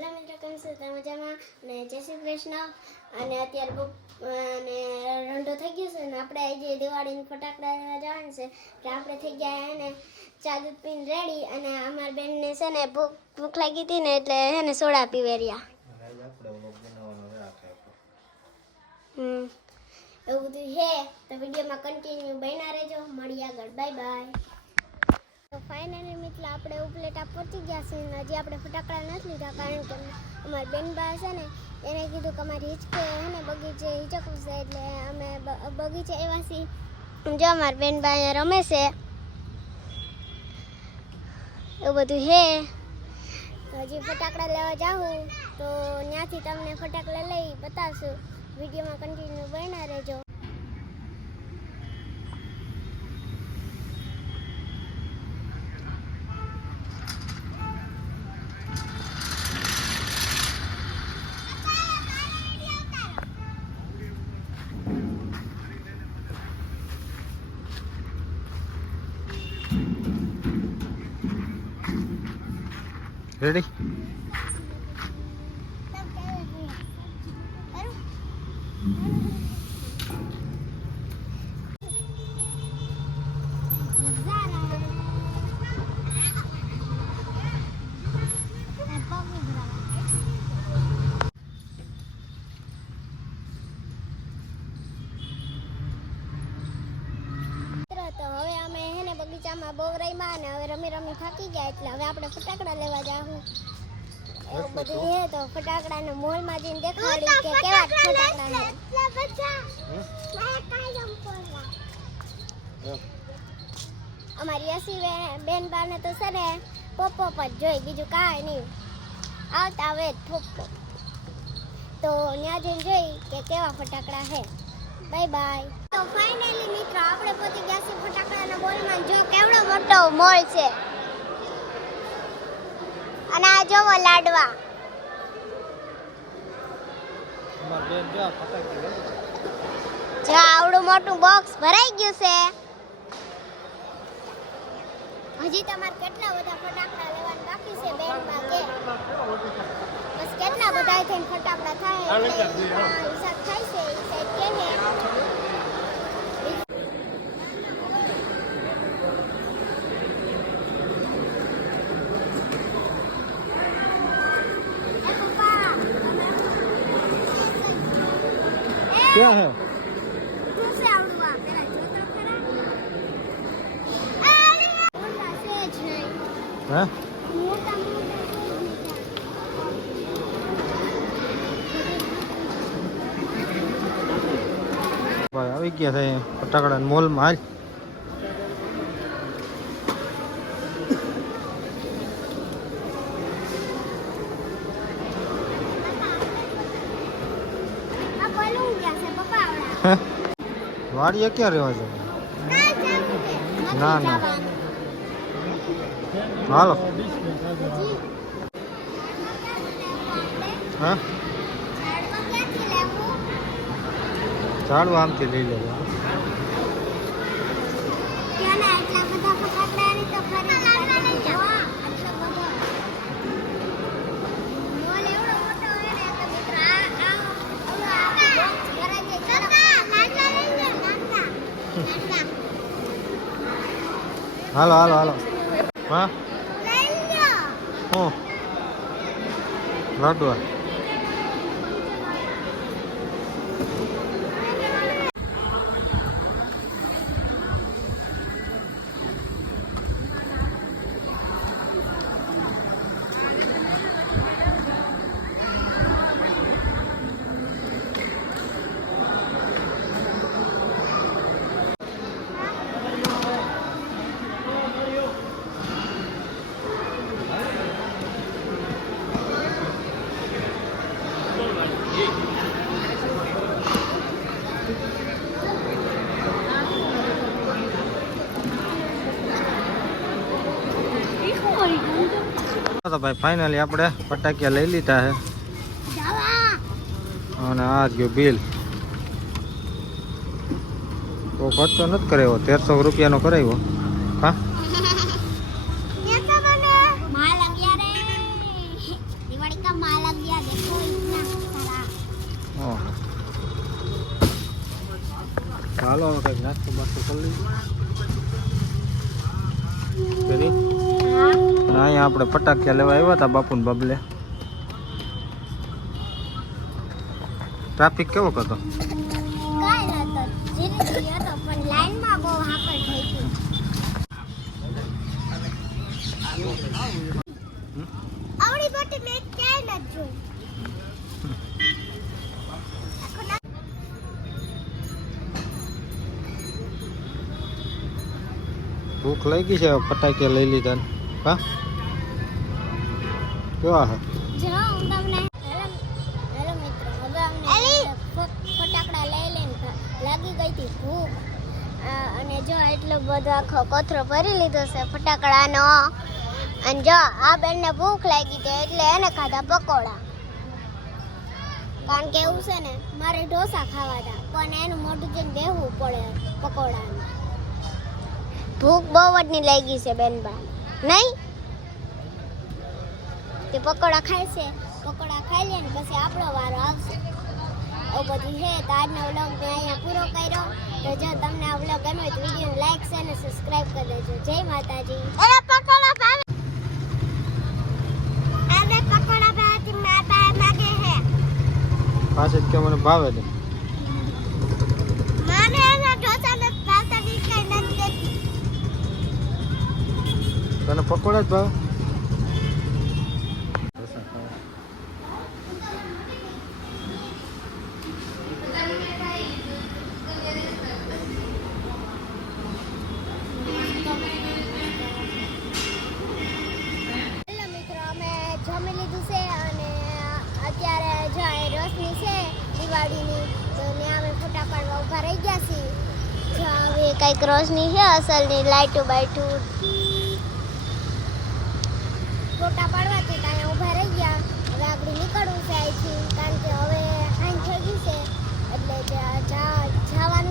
Hello મિત્રો કેમ છો? તમે મજામાં? અને જય શ્રી કૃષ્ણ. અને અત્યારે બુક અને રંડો થઈ ગયો છે ને, આપણે આજે દિવાળીની ફટાકડા લેવા જવાનું છે. એટલે આપણે થઈ ગયા એને ચા દૂધ પીને રેડી અને અમારી બેનને છે ને ભૂખ ભૂખ લાગી હતી ને, એટલે હે ને સોડા પીવે રહ્યા. હમ. એવું બધું છે. તો વિડીયોમાં કન્ટિન્યુ બન્યા રહેજો. મળી આગળ. બાય બાય તો ફાઇનલી મિત્રો આપણે ઉપલેટા પહોંચી ગયા છે હજી આપણે ફટાકડા નથી લીધા કારણ કે અમારી બેનબા છે ને એને કીધું કે અમારી હિચકે હે ને બગીચે હિચકવું છે એટલે અમે બગીચે એવા છીએ. જો અમારી બેનબા અહીંયા રમે છે. એવું બધું હે. હજી ફટાકડા લેવા જાઉં. તો ત્યાંથી તમને ફટાકડા લઈ બતાવશું. વિડીયોમાં કન્ટિન્યુ બન્યા રહેજો. રેડી મિત્રો, તો હવે અમે હે ને બગીચામાં બહુ રમ્યા અને હવે રમી રમી થાકી ગયા એટલે હવે આપણે ફટાકડા લેવા જાઉં એવું બધું છે તો ફટાકડાને મોલમાં જઈને દેખાડી કે કેવા ફટાકડા અમારી અસી બેન બાને તો છે ને પોપ પોપ જ જોઈ બીજું કાંઈ નહીં. આવતા આવે જ થોપ થોપ. તો ત્યાં જઈને જોઈ કે કેવા ફટાકડા છે બાય બાય તો ફાઇનલી મિત્રો આપણે પહોંચી ગયા છીએ ફટાકડાના મોલમાં. જો કેવડો મોટો મોલ છે. અને આ જોવો લાડવા જો આવડું મોટું બોક્સ ભરાઈ ગયું છે. હજી તમારે કેટલા બધા ફટાકડા લેવાના બાકી છે બેન બાકે? બસ કેટલા બધા થઈને ફટાકડા થાય એટલે હિસાબ થાય છે એ સાઈડ કે છે એ પપ્પા ક્યાં નહીં હે ભાઈ આવી ગયા છે ફટાકડા મોલમાં હાલ આ બલૂન ક્યાં છે પપ્પા આવડા હે? વાડીએ ક્યાં રહેવા જાવું ના, ના. હાલો. હા? લેવું આમથી લઈ લેજો ત્યાંના એટલા બધા ફટાકડાની તો ખરી જો આટલો બધો મોલ એવડો મોટો હોય ને તો મિત્રો આ આ ઓલો આ બોક્સ ભરાઈ જાય નાના લઈ લે નાના નાના હાલો હાલો હાલો. હા? હું? લાડવા. તો ભાઈ ફાઇનલી આપણે ફટાકિયા લઈ લીધા છે અને આ જ ગયું બિલ બહુ ખર્ચો નથી કરાવ્યો તેરસો રૂપિયાનો કરાવ્યો હા ચાલો કંઈક નાસ્તો બાસ્તો કરી લઈએ અહીંયા આપણે ફટાકિયા લેવા આવ્યા હતા બાપુને બબલે ટ્રાફિક કેવો હતો ભૂખ લાગી છે, ફટાકિયા લઈ લીધા ને. હા કેવા હે? જો હું તમને હેલો હેલો મિત્રો હવે અમને ફટાકડા લઈ લઈને લાગી ગઈ હતી ભૂખ. અને જો એટલો બધો આખો કોથરો ભરી લીધો છે ફટાકડાનો. અને જો આ બેનને ભૂખ લાગી હતી એટલે એને ખાધા પકોડા. કારણ કે એવું છે ને મારે ઢોસા ખાવા હતા પણ એનું મોટું જોઈને બેહવું પડે પકોડાનું. ભૂખ બહુ જ ની લાગી છે બેનબા નહીં? તે પકોડા ખાય છે? પકોડા ખાઈ લે ને પછી આપણો વારો આવશે. એવું બધું છે તો આજનો વ્લોગ મેં અહીંયા પૂરો કર્યો. તો જો તમને આ વ્લોગ ગમ્યો હોય તો વિડીયોને લાઈક છે અને સબસ્ક્રાઈબ કરી દેજો. જય માતાજી. અરે પકોડા ભાવે. અરે પકોડા ભાવે મા બા માગે હે પાછી કે મને ભાવે છે. તને પકોડા જ ભાવે. હેલો મિત્રો, અમે જમી લીધું છે અને અત્યારે જો અહીં રોશની છે દિવાળીની, તો ત્યાં અમે ફોટા પાડવા ઊભા રહી ગયા છીએ. જો હવે કંઈક રોશની છે, અસલની લાઈટું બાઈટું. ફોટા પાડવાથી ત્યાં ઊભા રહી ગયા. હવે આગળ નીકળવું છે અહીંથી, કારણ કે હવે આઈન થઈ ગયું છે. એટલે જવાનું